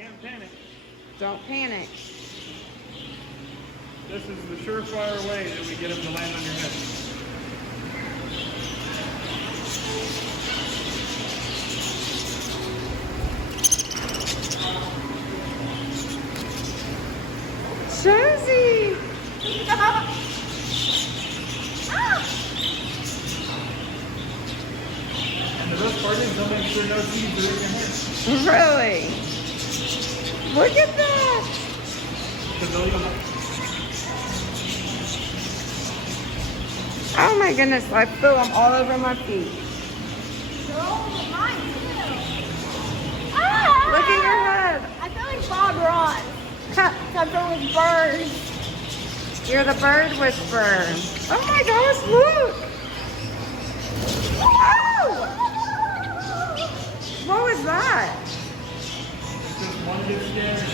can't panic. Don't panic. This is the surefire way that we get them to land on your head. Josie! And the best part is they'll make sure no seeds are in your hair. Really? Look at that! Because they'll even Oh my goodness, I feel them all over my feet. Look at your head. I feel like Bob Ross. I feel like birds. You're the bird whisperer. Oh my gosh, look! Oh! What was that? just want to get scared.